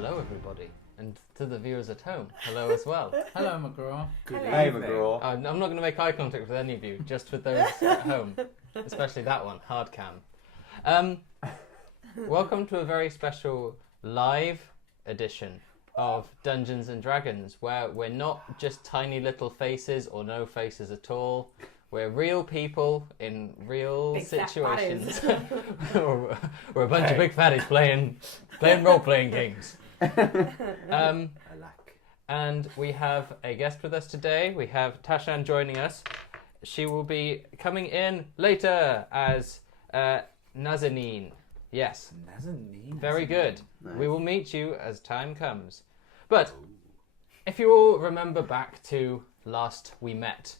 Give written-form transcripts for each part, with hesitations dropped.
Hello, everybody. And to the viewers at home, hello as well. Hello, McGraw. Good Hey, evening. McGraw. I'm not going to make eye contact with any of you, just with those at home. Especially that one, hard cam. Welcome to a very special live edition of Dungeons and Dragons, where we're not just tiny little faces or no faces at all. We're real people in real Big fat situations. We're a bunch of big fatties playing role-playing games. And we have a guest with us today. We have Tashan joining us. She will be coming in later as Nazanin. Yes. Nazanin. Very good. Nice. We will meet you as time comes. But if you all remember back to last we met,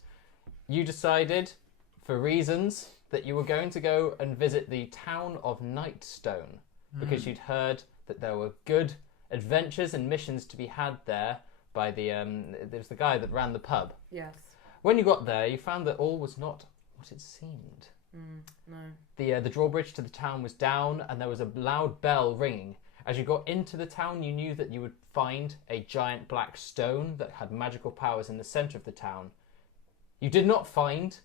you decided, for reasons, that you were going to go and visit the town of Nightstone because you'd heard that there were good adventures and missions to be had there by there was the guy that ran the pub. Yes. When you got there, you found that all was not what it seemed. No. The drawbridge to the town was down, and there was a loud bell ringing. As you got into the town, you knew that you would find a giant black stone that had magical powers in the centre of the town. You did not find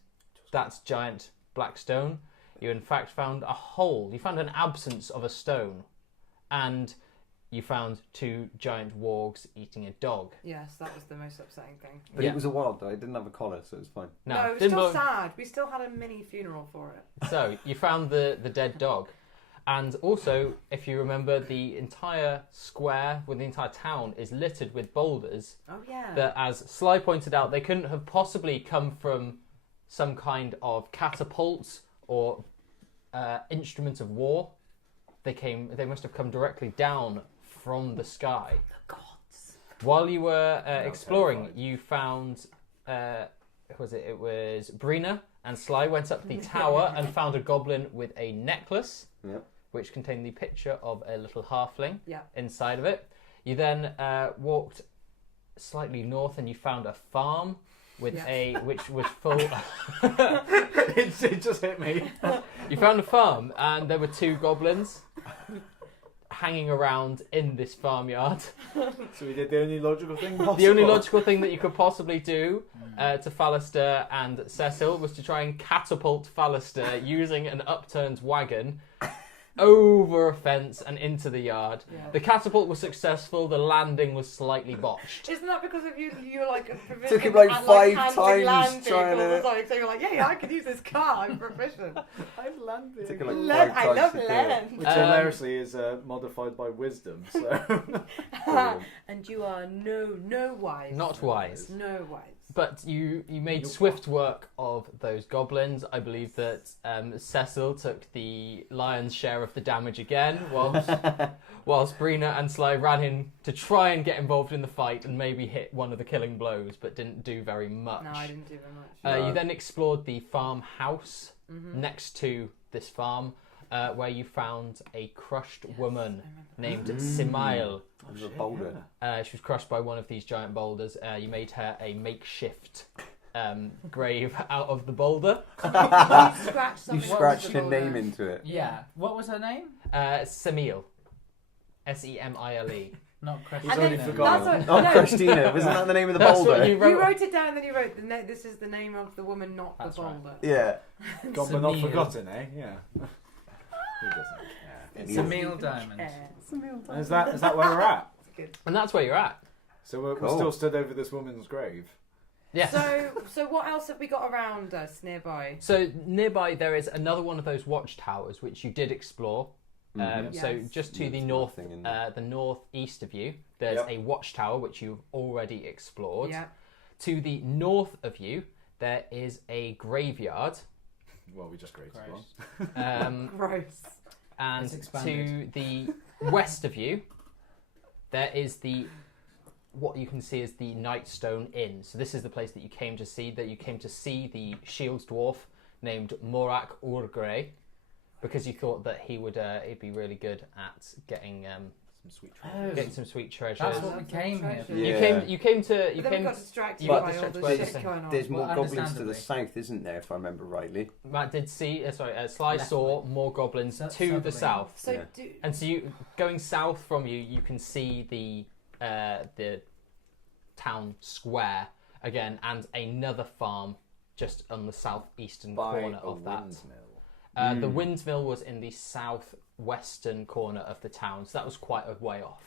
that giant black stone. You in fact found a hole. You found an absence of a stone, and you found two giant wargs eating a dog. Yes, that was the most upsetting thing. But it was a wild dog. It didn't have a collar, so it was fine. No, it was didn't still look- sad. We still had a mini funeral for it. So you found the dead dog. And also, if you remember, the entire square, the entire town is littered with boulders Oh yeah. that, as Sly pointed out, they couldn't have possibly come from some kind of catapults or instruments of war. They must have come directly down from the sky. The gods. While you were exploring, you found, who was it? It was Brina and Sly went up the tower and found a goblin with a necklace, Yep. which contained the picture of a little halfling Yeah. inside of it. You then walked slightly north and you found a farm with which was full. It just hit me. You found a farm and there were two goblins hanging around in this farmyard. So we did the only logical thing possible. The only logical thing that you could possibly do to Fallister and Cecil was to try and catapult Fallister using an upturned wagon over a fence and into the yard. Yeah. The catapult was successful, the landing was slightly botched. Isn't that because of you? You're like Took him like at, 5 handling land times trying vehicles or to... something. So you're like, yeah, I can use this car. I'm proficient. I've landed. Took him like Land, 5 I times love to do it. land. Which hilariously is modified by wisdom. So And you are no wise. Not wise. No wise. But you made You're swift work of those goblins. I believe that Cecil took the lion's share of the damage again, whilst Brina and Sly ran in to try and get involved in the fight and maybe hit one of the killing blows, but didn't do very much. No, I didn't do very much. You then explored the farmhouse next to this farm, where you found a crushed woman named Simail. It was a boulder. She was crushed by one of these giant boulders. You made her a makeshift grave out of the boulder. You scratched her name into it. yeah, what was her name? Semile. Semile. Not And Christina. then Already that's what, Oh, no, Christina. Wasn't that the name of the That's boulder? what you you wrote. wrote it down and then you wrote this is the name of the woman, not That's the right. boulder. Yeah. God, but not Semile. forgotten, eh? Yeah. Who doesn't care? It's Semile Diamond. Yeah. Is that where we're at? Good. And that's where you're at. So we're Cool. still stood over this woman's grave. Yes. So what else have we got around us nearby? So nearby there is another one of those watchtowers which you did explore. Mhm. So Yes. just to the There's north, nothing in there. the northeast of you, there's Yep. a watchtower which you've already explored. Yeah. To the north of you, there is a graveyard. Well, we just created one. Gross. And It's to expanded. the west of you, there is what you can see is the Nightstone Inn. So this is the place that you came to see. That you came to see the shield dwarf named Morak Urgre, because you thought that he'd be really good at getting Some sweet Oh. treasures. Getting some sweet treasures. That's what we came here for. Yeah. You came to. But then we got distracted you by got all distracted the by shit the going on. There's more Well, goblins to the understandably. south, isn't there, if I remember rightly? Matt did see. Sly saw more goblins to the southerly. south. So Yeah. And so you going south from you can see the town square again, and another farm just on the southeastern By corner a of that. windmill. The windmill was in the southwestern corner of the town, so that was quite a way off.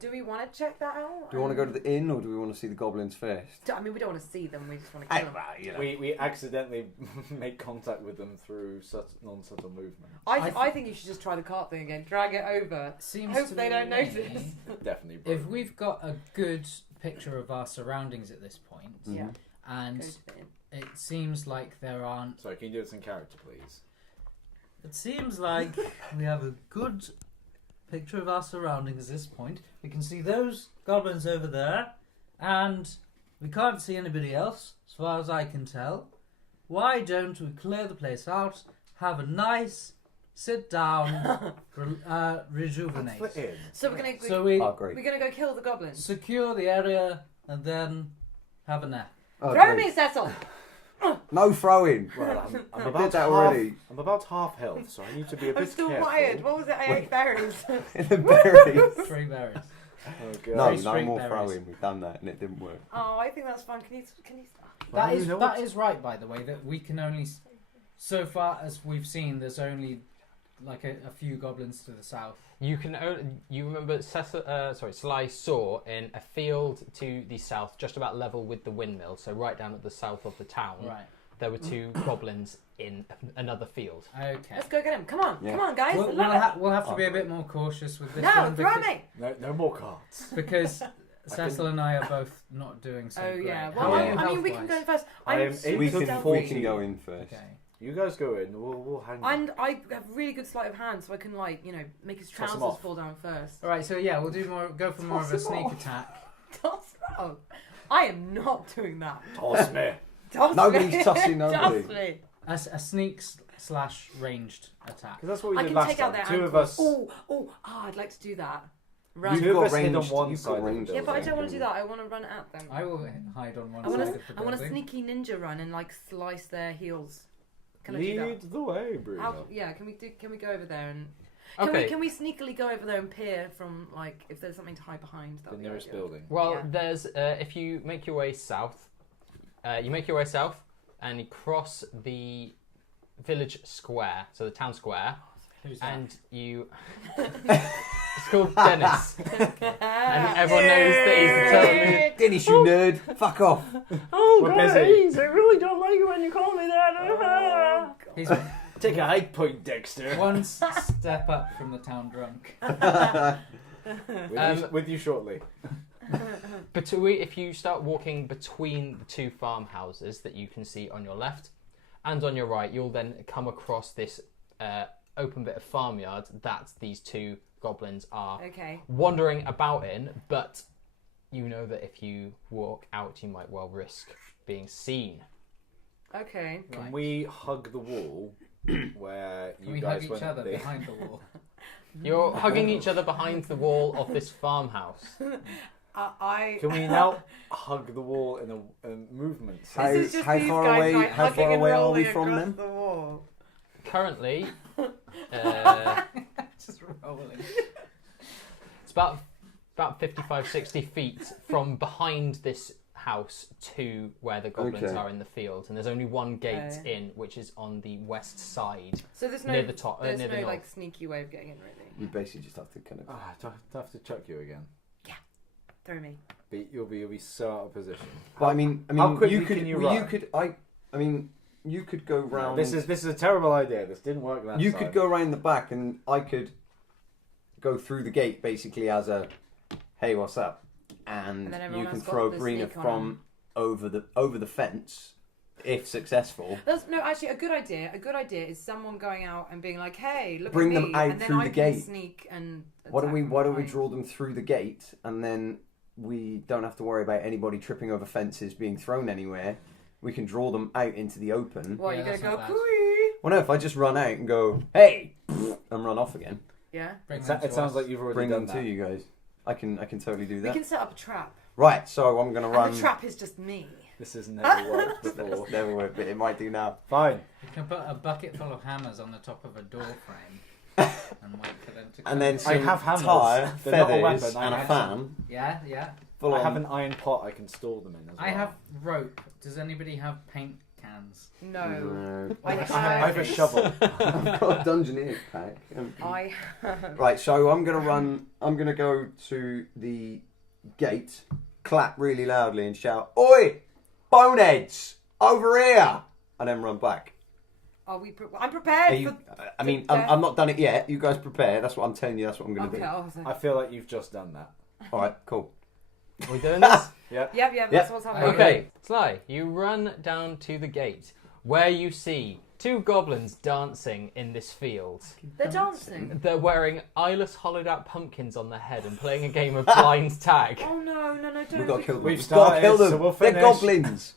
Do we want to check that out? Do we want to go to the inn or do we want to see the goblins first? I mean, we don't want to see them. We just want to kill them. We accidentally make contact with them through non-subtle movement. I think you should just try the cart thing again. Drag it over. Seems Hope to they don't me, notice. Definitely. If Bro. we've got a good picture of our surroundings at this point, Yeah. and Go to the inn. it seems like there aren't. Sorry, can you do this in character, please? It seems like we have a good picture of our surroundings at this point. We can see those goblins over there, and we can't see anybody else, as far as I can tell. Why don't we clear the place out, have a nice sit down, rejuvenate, That's the inn. So we're gonna so we Oh, great. we're gonna go kill the goblins. secure the area and then have a nap. Oh, Throw great. me, Cecil. No throwing! Well, I'm did about that half. already. I'm about half health, so I need to be a bit I'm still careful. wired. What was it? I ate berries. The berries. 3 berries. Oh god. No, Three no straight more berries. throwing. We've done that and it didn't work. Oh, I think that's fun. Can you? That you is know that what? is right, by the way. That we can only, so far as we've seen, there's only like a few goblins to the south. You remember Sly saw in a field to the south, just about level with the windmill, so right down at the south of the town. Right. There were 2 goblins in another field. Okay. Let's go get him. Come on, Yeah. come on, guys. We'll have to be a bit more cautious with this No, one throw me. No more cards. because Cecil and I are both not doing so Oh great. yeah. How Well, are you I mean, we can health-wise? go first. I am super We It's can, a stealthy. we can go in first. Okay. You guys go in. We'll hang. And I have really good sleight of hand, so I can make his Toss him trousers off. fall down first. All right. So yeah, we'll go for more of a Toss him sneak off. attack. Toss oh, I am not doing that. Toss me. Toss Nobody's me. tossing nobody. Toss me. A sneak / ranged attack. Because that's what we I did can last take out time. their 2 of ankles. us. I'd like to do that. You've Run. Two of got us hid on ranged- one you've got side of the ranged. Yeah, but I building. don't want to do that. I want to run at them. I will hide on one I side want of the I want a building. sneaky ninja run and slice their heels. Can I do Lead the way, Bruno. that? Can we go over there and Okay. can we sneakily go over there and peer from if there's something to hide behind? The That'd be nearest ideal. building. Well, Yeah. there's if you make your way south, and you cross the village square, so the town square, Who's that? and you. It's called Dennis, and everyone knows that he's the totally. Dennis, you nerd. Fuck off. Oh, We're busy. I really don't like it when you call me that. He's Take a high point, Dexter. one step up from the town drunk. With you shortly. If you start walking between the 2 farmhouses that you can see on your left and on your right, you'll then come across this open bit of farmyard that these 2 goblins are Okay. wandering about in, but you know that if you walk out, you might well risk being seen. Okay. Can Right. we hug the wall where Can you we guys hug went each other at the... behind the wall? You're hugging each other behind the wall of this farmhouse. Can we now hug the wall in a movement? How- This is just how these far guys, away- like, how hugging far and away are we rolling from across them? The wall. Currently, Just rolling. it's about 55, 60 feet from behind this house to where the goblins Okay. are in the field, and there's only one gate Okay. in, which is on the west side, So there's no near the top, there's near the no north. sneaky way of getting in, really. You basically just have to kind of. Do I have to chuck you again? Throw me. You'll be so out of position. But I mean, how quickly you could, can you well, run? you could go round. This is a terrible idea. This didn't work last You time. could go around the back, and I could go through the gate basically as a, hey, what's up? And And then everyone you can else got throw the Greener sneak on from over the fence, if successful. That's actually a good idea. A good idea is someone going out and being like, "Hey, look Bring at them me," out and then through I the can gate. sneak and. Why don't we behind. draw them through the gate, and then we don't have to worry about anybody tripping over fences, being thrown anywhere. We can draw them out into the open. Well, Yeah, you're that's gonna not go bad. cooey. Well, no, if I just run out and go, hey, and run off again. Yeah. Bring It them to sounds us. like you've already Bring done them that. to you guys. I can totally do We that. can set up a trap. Right, so I'm gonna run. And the trap is just me. This has never worked before. It's never worked, but it might do now. Fine. You can put a bucket full of hammers on the top of a door frame and wait for them to come. And then I some have hammers. tire, They're not a feathers, weapon, I and a have fan. Yeah. Full I on. have an iron pot I can store them in as well. I have rope. Does anybody have paint cans? No. No. I I have a shovel. I've got a Dungeoneer's pack. I have. Right, so I'm gonna go to the gate, clap really loudly and shout, "Oi! Boneheads! Over here!" And then run back. Are we? I'm prepared Are you, for. I mean, death. I'm not done it yet. You guys prepare. That's what I'm telling you. That's what I'm going to Okay. do. I was like, I feel like you've just done that. All right, cool. Are we doing this? Yep. Yep. That's Yep. what's happening. Okay, Sly, you run down to the gate where you see two goblins dancing in this field. They're dancing. They're wearing eyeless, hollowed out pumpkins on their head and playing a game of blind tag. Oh no, don't. We've got to kill them. We've We've got to kill started, them. so we'll They're finish. goblins.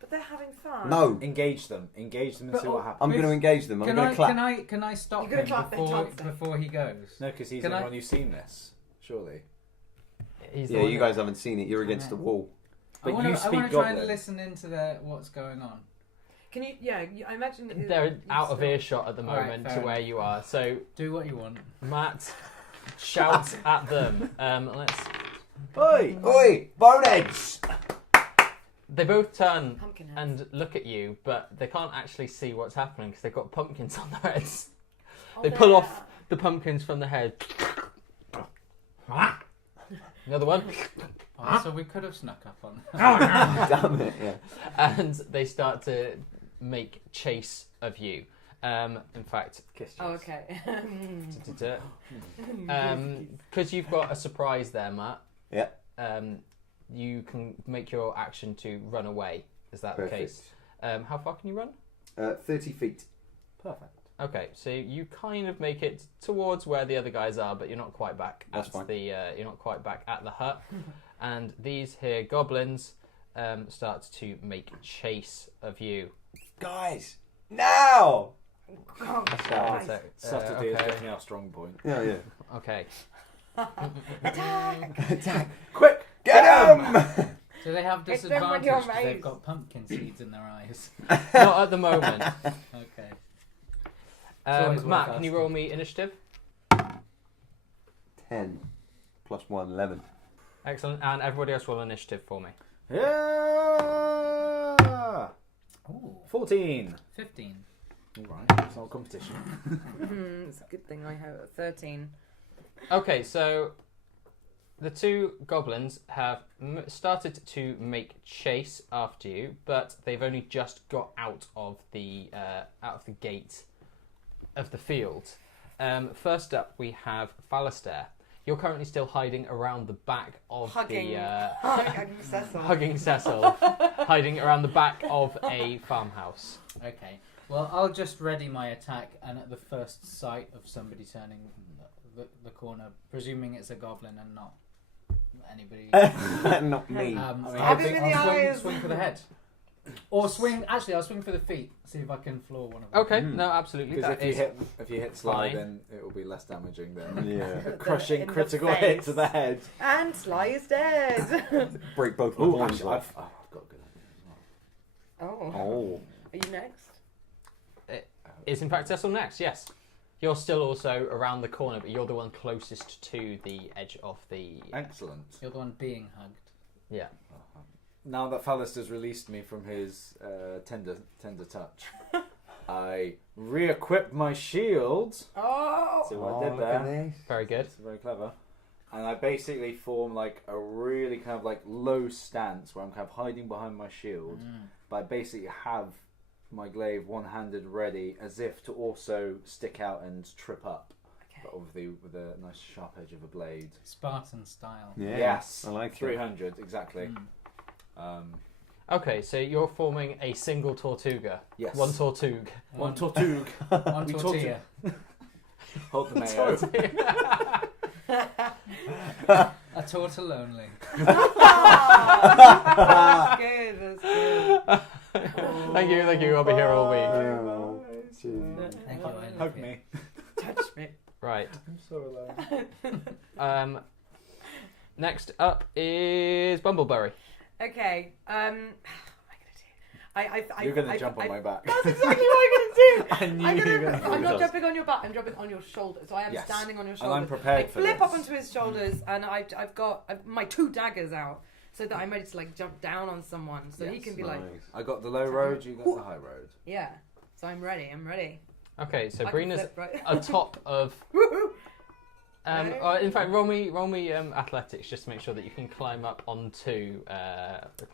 But they're having fun. No, Engage them and But- see what happens. I'm going to engage them. I'm going to clap. Can I stop You're him gonna clap and before dance then. before he goes? No, because he's Can the I- one who's seen this. Surely. He's the Yeah, one you that- guys haven't seen it. You're against the wall. But I wanna, you I speak want to try and goblin. listen into what's going on. Can you? Yeah. I imagine. that They're you out of still- earshot at the All right, moment fair to where enough. you are. So Do what you want. Matt shouts at them. Let's. Oi! Oi! Boneheads! They both turn Pumpkin heads. and look at you, but they can't actually see what's happening because they've got pumpkins on their heads. Oh, They pull they're- off the pumpkins from the head. Another one. Oh, so we could have snuck up on. Damn it, yeah. And they start to make chase of you. In fact, Kiss Oh, chase. okay. because you've got a surprise there, Matt. Yeah. You can make your action to run away. Is that the case? How far can you run? 30 feet. Perfect. Okay, so you kind of make it towards where the other guys are, but you're not quite back. That's at fine. You're not quite back at the hut, and these here goblins start to make chase of you. Guys, now! Oh, One Christ. sec. Subtlety is Okay. definitely our strong point. Yeah, yeah. Okay. Attack! Attack! Quick! Get him! Do they have Hit them with your disadvantage because they've mace. got pumpkin seeds in their eyes? Not at the moment. Okay. always worth Matt, can you asking. roll me initiative? 10 plus 1, 11. Excellent. And everybody else roll initiative for me. Yeah! Ooh, 14. 15. Alright, it's not a competition. It's a good thing I have 13. Okay, so the two goblins have started to make chase after you, but they've only just got out of the gate of the field. First up, we have Fallister. You're currently still hiding around the back of Hugging. hugging Hugging Cecil. Cecil, hiding around the back of a farmhouse. Okay. Well, I'll just ready my attack, and at the first sight of somebody turning the corner, presuming it's a goblin and not anybody, Not me. Stab him in the eyes. swing for the head, or swing. Actually, I'll swing for the feet. See if I can floor one of them. Okay, no, absolutely. Because That is if you hit Sly, fine. then it will be less damaging than Yeah. a crushing In the critical hit to the head. And Sly is dead. Break both my Ooh, horns actually, off. I've got a good idea as well. Oh. Oh. Are you next? is in fact Cecil next. Yes, you're still also around the corner, but you're the one closest to the edge of the. Excellent. You're the one being hugged. Yeah. Now that Fallister's released me from his tender touch, I re-equip my shield. Oh. See what I Oh, did look there? at this. Very good. It's very clever. And I basically form like a really kind of like low stance where I'm kind of hiding behind my shield, but I basically have my glaive one-handed ready as if to also stick out and trip up. Okay. But obviously with a nice sharp edge of a blade. Spartan style. Yeah. Yes. I like 300, exactly. Okay, so you're forming a single Tortuga. Yes. One Tortug. One tortug. One We tortilla. Hold the mayo. A turtle only. That's good. That's good. Thank you. I'll be here all week. Oh, jeez. Thank you. I love Hug you. me. Touch me. Right. I'm so alone. Next up is Bumbleberry. Okay. What am I gonna do? You're gonna jump on my back. That's exactly what I'm gonna do. I knew you were gonna do I'm not this. jumping on your back. I'm jumping on your shoulder. So I am Yes. standing on your And shoulder. I'm prepared I for flip this. up onto his shoulders, and I've got my 2 daggers out, so that I'm ready to like jump down on someone, so he Yes. can be like, Nice. I got the low road, you got the high road. yeah. So I'm ready. I'm ready. Okay, so I can Brina's flip, right? atop of. Woohoo! In fact, roll me athletics just to make sure that you can climb up onto.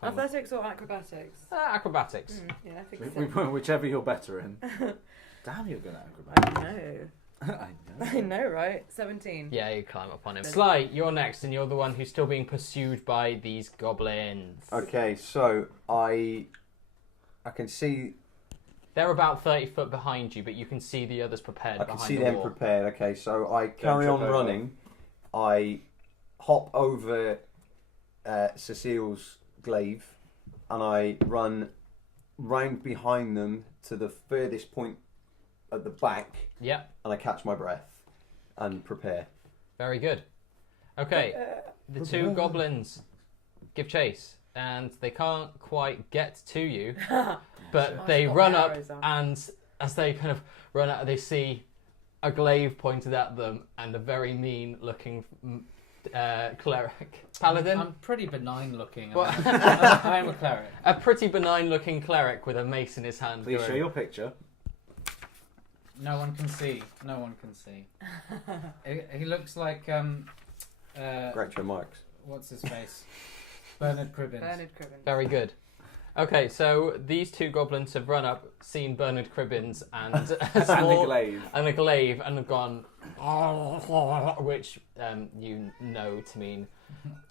Athletics or acrobatics? Acrobatics. Yeah, I think so. Whichever you're better in. Damn, you're gonna acrobat. I know. I I know, right? 17. Yeah, you climb up on him. Sly, you're next, and you're the one who's still being pursued by these goblins. Okay, so I can see. They're about 30 foot behind you, but you can see the others prepared I behind can see the them wall. prepared. Okay, so I carry on trip over. running. I hop over Cecile's glaive, and I run round behind them to the furthest point at the back, Yeah, and I catch my breath and prepare. very good. Okay, the 2 goblins give chase, and they can't quite get to you, but Oh, they she's got run my up, arrows out. and as they kind of run out, they see a glaive pointed at them and a very mean-looking cleric. Paladin? I'm pretty benign looking. Well- I'm a cleric. A pretty benign-looking cleric with a mace in his hand. Please going, show your picture. No one can see. No one can see. He looks like Groucho Marx. what's his face? Bernard Cribbins. Bernard Cribbins. Very good. Okay, so these 2 goblins have run up, seen Bernard Cribbins and a And the small glaive. and a glaive, and have gone, which you know to mean,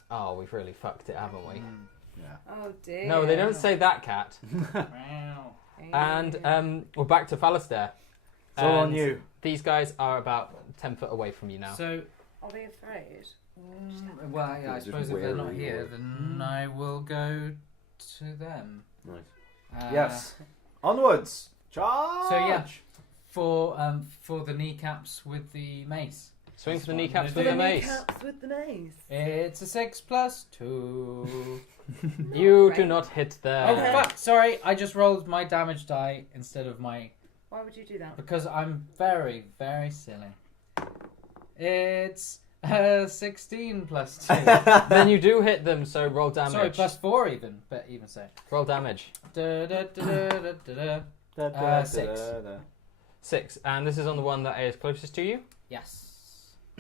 oh, we've really fucked it, haven't we? Yeah. Oh dear. No, they don't say that, cat. Wow. And we're back to Falistair. It's all on And you. These guys are about 10 foot away from you now. So, Are they afraid? well, yeah, I Just suppose if they're not wary here, or- then I will go to them. Nice. Yes. Onwards. Charge. So yeah, for the kneecaps with the mace. Swing for the That's what I'm kneecaps gonna with the do. mace. Caps with the mace. It's a 6 plus 2. You Right. do not hit there. Oh fuck! Sorry, I just rolled my damage die instead of my Why would you do that? because I'm very very silly. It's 16 plus 2. Then you do hit them, so roll damage. Sorry, plus 4 even, but even so. Roll damage. Da, da, da, da, da, da, da. 6. 6. And this is on the one that is closest to you? Yes.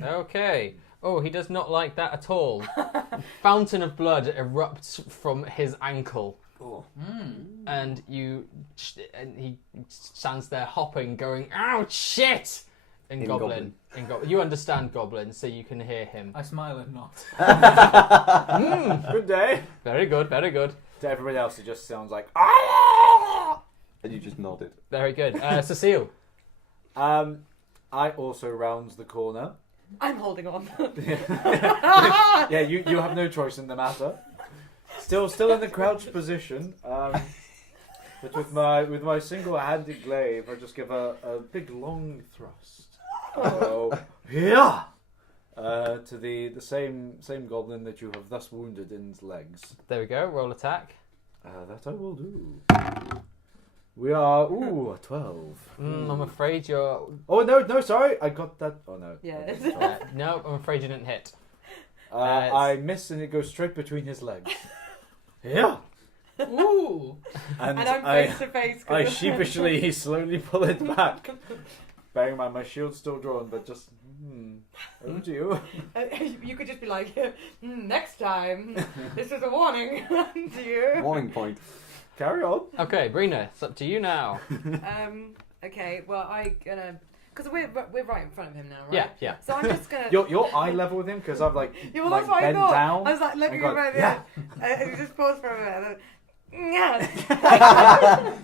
Okay. Oh, he does not like that at all. Fountain of blood erupts from his ankle. And and he stands there hopping, going, "Ow, shit!" In Goblin. You understand Goblin, so you can hear him. I smile and nod. Good day. Very good, very good. To everybody else, it just sounds like ah. And you just nodded. Very good. Cecile. I also round the corner. I'm holding on. Yeah, you have no choice in the matter. Still in the crouched position. But with my single-handed glaive, I just give a big long thrust. So, yeah. To the same goblin that you have thus wounded in his legs. There we go. Roll attack. That I will do. We are a 12. I'm afraid you're. Oh no, sorry, I got that. Oh no. Yeah. I got 12. No, I'm afraid you didn't hit. I miss and it goes straight between his legs. Yeah. Ooh. And And I'm I face to face. I sheepishly slowly pull it back. Bearing in mind my shield's still drawn, but just over to you. You could just be like, next time. This is a warning to you. Warning point. Carry on. Okay, Brina, it's up to you now. Okay. Well, I gonna because we're right in front of him now, right? Yeah. So I'm just gonna. You're eye level with him because I've Yeah, well, that's what I bent thought. down. I was like looking and gone, right yeah. there. And just pause for a minute. Yeah.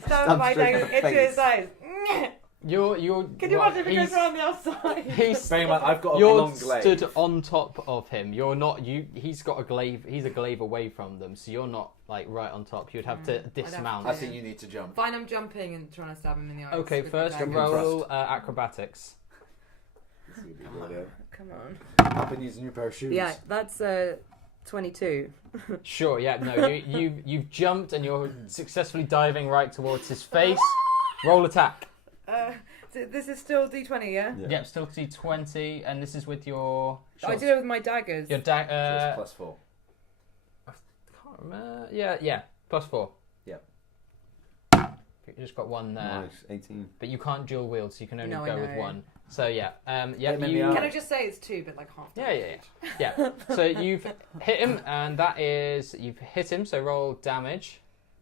Stab my straight dagger in the into face. his eyes. You're. Can you imagine if he goes around the outside? He's. Bearing in mind I've got a You're long glaive. stood on top of him. You're not. He's got a glaive. He's a glaive away from them, so you're not like right on top. You'd have to dismount. I think you need to jump. Fine, I'm jumping and trying to stab him in the eyes. Okay, with first the dagger. Jump and roll acrobatics. This is gonna be brilliant. Come on. Happen needs a new pair of shoes. Yeah, that's 22. Sure, yeah, no, you've jumped and you're successfully diving right towards his face. Roll attack. So this is still D20, yeah? Yep, still D20, and this is with your... I do it with my daggers. Your So it's +4. I can't remember. Yeah, +4. Yep. You just got one there. Nice, 18. But you can't dual wield, so you can only No, I go with know. one. So yeah, Hit him in the Can eye. I just say it's 2, but like half? Yeah. So you've hit him, and you've hit him. So roll damage.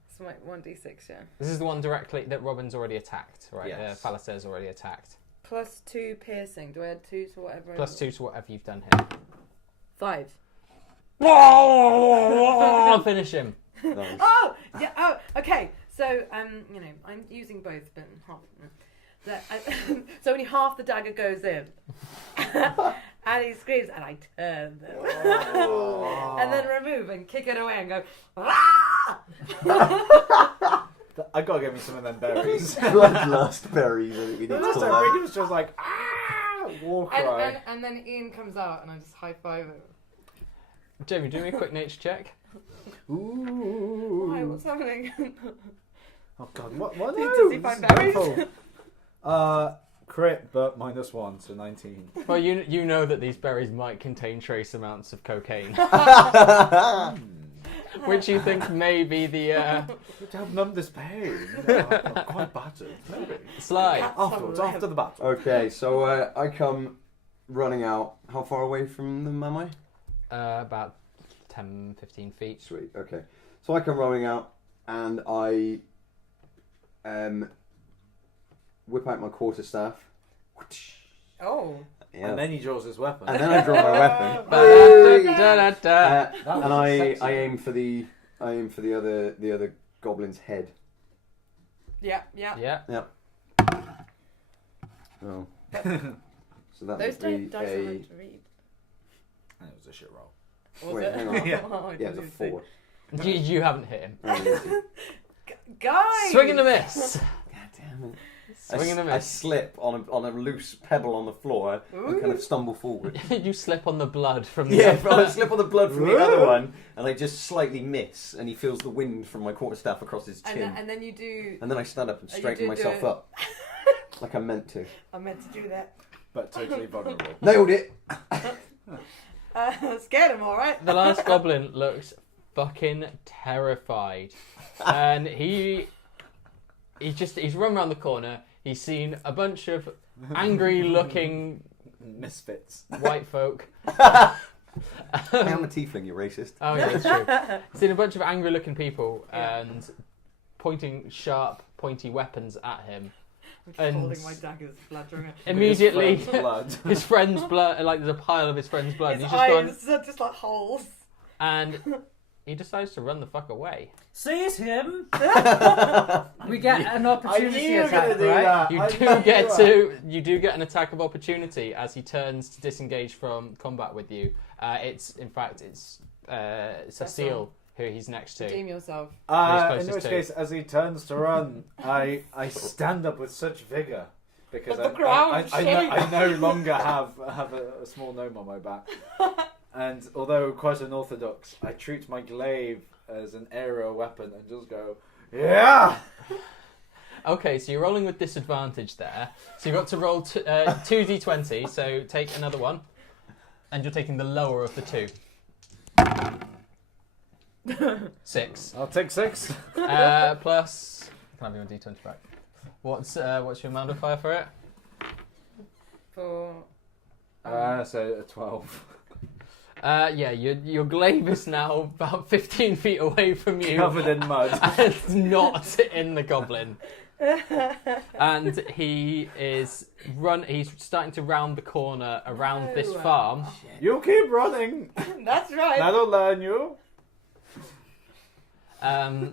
It's my 1d6, yeah. This is the one directly that Robin's already attacked, right? Yes. Falaster's already attacked. +2 piercing. Do I add 2 to whatever? +2 to whatever you've done here. 5. Finish him. Nice. Oh, yeah. Oh, okay. So I'm using both, but half. So only half the dagger goes in, and he screams, and I turn them, and then remove and kick it away and go. Ah! I gotta get me some of them berries. Bloodlust berries. I think we need The to last call time that. Brady was just like, war cry. And then Ian comes out, and I just high five him. Jamie, do me a quick nature check. Ooh. Why? What's happening? Oh god, what? Does he find berries? Awful. Crit, but -1, so 19. Well, you know that these berries might contain trace amounts of cocaine, which you think may be the To help numb this pain. I'm quite battered. Maybe. slide. Afterwards, after the battle. Okay, so I come running out. How far away from them am I? About 10, 15 feet. Sweet, okay. So I come running out and I whip out my quarterstaff. Oh. Yeah. And then he draws his weapon. And then I draw my weapon. Ba-da-da-da-da. And I aim for the other goblin's head. Yeah. Yeah. Oh. So that Those would be dice are a hard to read. And it was a shit roll. Was wait, it? hang on. Yeah. Oh, I Yeah, it's a didn't see. 4. You haven't hit him. Guys! Swing and a miss. God damn it. Swing and a I miss. slip on a loose pebble on the floor and kind of stumble forward. You slip on the blood from the Yeah, I slip on the blood from the other one, and I just slightly miss, and he feels the wind from my quarterstaff across his chin. And then you do. And then I stand up and You straighten do myself it. up, like I meant to. I meant to do that. But totally vulnerable. Nailed it! Scared him, all right. The last goblin looks fucking terrified, and he's run around the corner. He's seen a bunch of angry-looking Misfits. white folk. I am a tiefling, you racist. Oh yeah, that's true. Seen a bunch of angry-looking people and pointing sharp, pointy weapons at him. I'm And- holding my daggers, fluttering. Immediately, His friend's blood. his friend's blood, like there's a pile of his friend's blood. His And he's just gone, eyes are just like holes. and he decides to run the fuck away. Seize him! We get an opportunity you were attack, gonna do right? that. You I do knew get that. you do get an attack of opportunity as he turns to disengage from combat with you. It's Cecile who he's next to. Redeem yourself. In closest which to. case, as he turns to run, I stand up with such vigor because But the ground I no longer have a small gnome on my back. And although quite unorthodox, I treat my glaive as an aerial weapon and just go, yeah! Okay, so you're rolling with disadvantage there. So you've got to roll 2d20, so take another one. And you're taking the lower of the two. 6. I'll take 6. Plus... Can I have your d20 back? What's your modifier for it? For. So a 12. Yeah, your glaive is now about 15 feet away from you. Covered in mud. And not in the goblin. And he's starting to round the corner around this No. farm. You keep running. That's right. That'll learn you. There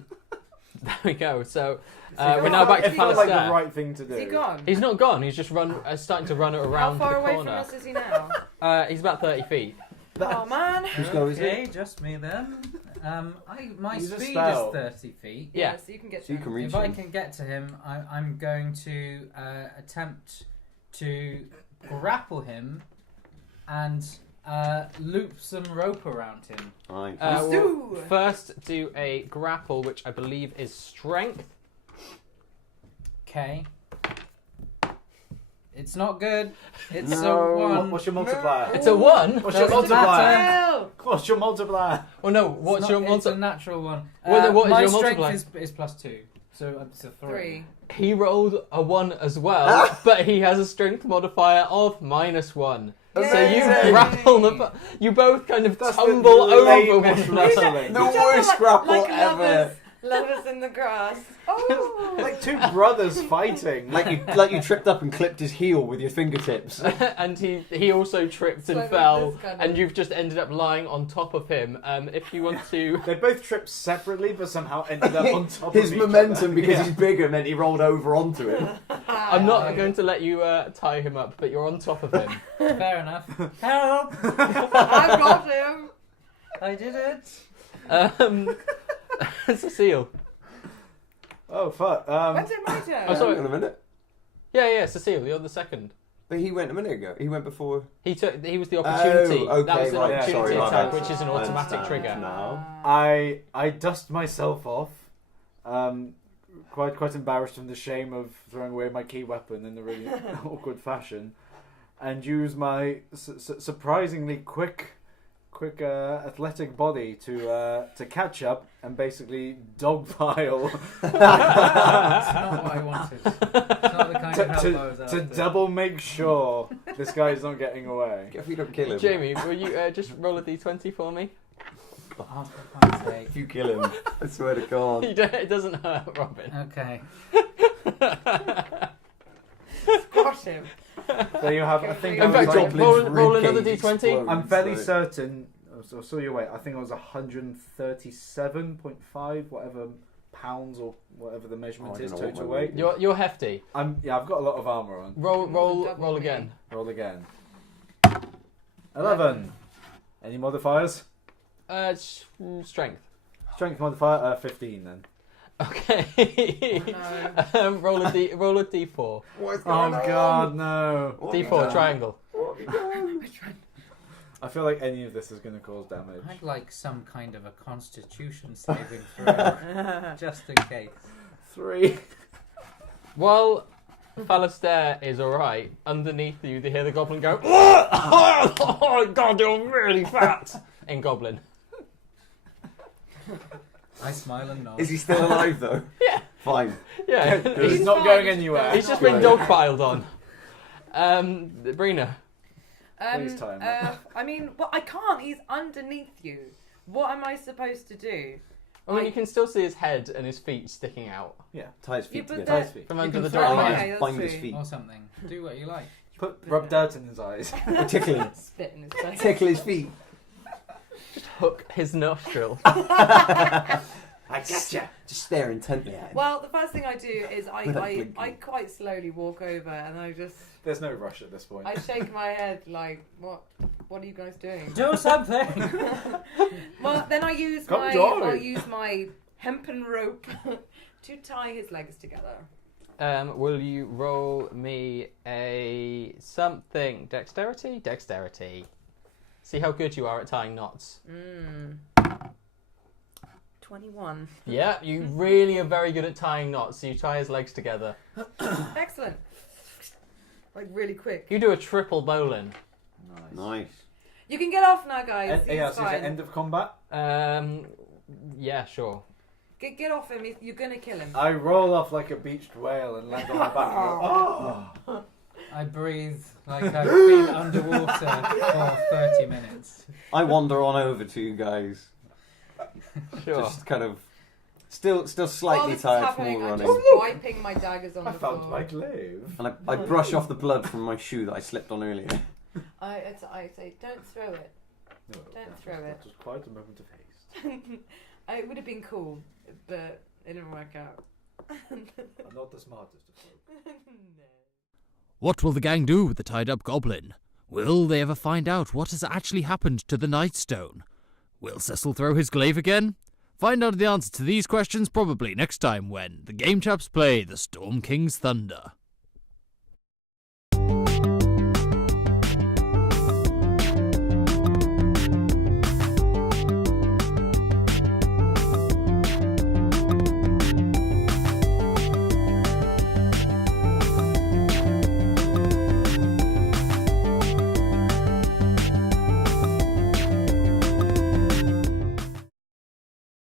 we go. So we're now back to It felt like the Palastair. right thing to do. Is he gone? He's not gone. He's just starting to run around How far the away corner. from us is he now? He's about 30 feet. Oh man. Whose go is Okay, it? just me then. My Use a speed is spell. 30 feet. Yeah. So you can get. So you to can him. reach If I him. can get to him, I'm going to attempt to grapple him and loop some rope around him. Nice. We'll first do a grapple, which I believe is strength. Okay. It's not good. It's No. a 1. What's your multiplier? It's a 1. What's your Doesn't multiplier? matter. What's your multiplier? Oh no, what's your It's a multiplier? natural 1. What is my your strength multiplier? is +2. So it's a 3. He rolled a 1 as well, but he has a strength modifier of -1. So you Amazing. grapple you both kind of That's tumble the over one lamest another. wrestling. The worst grapple like ever. Lovers in the grass. Oh. Like two brothers fighting. Like you tripped up and clipped his heel with your fingertips. And he also tripped and So fell, this kind of- and you've just ended up lying on top of him. If you want to... They both tripped separately, but somehow ended up on top His of each momentum, other. because Yeah. he's bigger, meant he rolled over onto him. I'm not going to let you tie him up, but you're on top of him. Fair enough. Help! I got him. I did it. Cecile. Oh, fuck. When's it my turn? Oh, sorry. Hang on a minute. Yeah, Cecile, you're the second. But he went a minute ago. He went before. He was the opportunity. Oh, okay, that was an right. opportunity Sorry, my attack, bad. which is an I automatic understand trigger. now. I dust myself off, quite embarrassed from the shame of throwing away my key weapon in a really awkward fashion, and use my surprisingly quick athletic body to catch up and basically dogpile That's not what I wanted. It's not the kind of help I was to after. double make sure this guy's not getting away. If you don't kill him. Jamie, will you just roll a d20 for me? Oh, for fuck's sake. If you kill him, I swear to God. It doesn't hurt, Robin. Okay. Got him. There you have. I think In I was fact, like, Goblin's roll another ribcage d20. explodes, I'm fairly so- certain. So saw your weight. I think it was 137.5, whatever pounds or whatever the measurement Oh, I is don't know what total my weight. weight You're hefty. I've got a lot of armor on. Roll Double me. again. Roll again. 11. Any modifiers? Strength. Strength modifier 15 then. Okay. No. roll a d4. What's Oh going on? god, no. What have you D4 done? triangle. What have you done? I feel like any of this is going to cause damage. I'd like some kind of a constitution saving throw, just in case. 3. While Falastair is alright, underneath you they hear the goblin go, "Oh god, you're really fat!" in goblin. I smile and nod. Is he still alive though? Yeah. Fine. Yeah. He's He's not fine, going he's anywhere. fine. He's just been dogpiled on. Brina. Please tie him up. I mean, well, I can't. He's underneath you. What am I supposed to do? I mean, you can still see his head and his feet sticking out Tie his feet Yeah, but together. Tie his feet. from You under can the throw door. him Oh, in. okay, that's Bind his true. feet. Or something. Do what you like. Rub dirt in his eyes. Or tickle him. Spit in his face. Tickle his feet. Hook his nostril. I gotcha. Just stare intently at him. Well, the first thing I do is Without I blinking. quite slowly walk over and I just There's no rush at this point. I shake my head like, what are you guys doing? Do something! Well, then I use Come my join. I'll use my hempen rope to tie his legs together. Will you roll me a something? Dexterity? Dexterity. See how good you are at tying knots. 21. Yeah, you really are very good at tying knots, so you tie his legs together. Excellent. Like really quick. You do a triple bowline. Nice. You can get off now, guys. And, He's yeah, so is it fine. end of combat? Yeah, sure. Get off him. You're gonna kill him. I roll off like a beached whale and land on my back and go, oh. I breathe like I've been underwater for 30 minutes. I wander on over to you guys. Sure. Just kind of still slightly While this is tired from happening, all I'm running. just wiping my daggers on I the found floor. my glaive. And I brush off the blood from my shoe that I slipped on earlier. I say, don't throw it. No, Don't throw it. That was quite a moment of haste. It would have been cool, but it didn't work out. I'm not the smartest of folk. No. What will the gang do with the tied-up goblin? Will they ever find out what has actually happened to the Nightstone? Will Cecil throw his glaive again? Find out the answer to these questions probably next time when the Game Chaps play the Storm King's Thunder.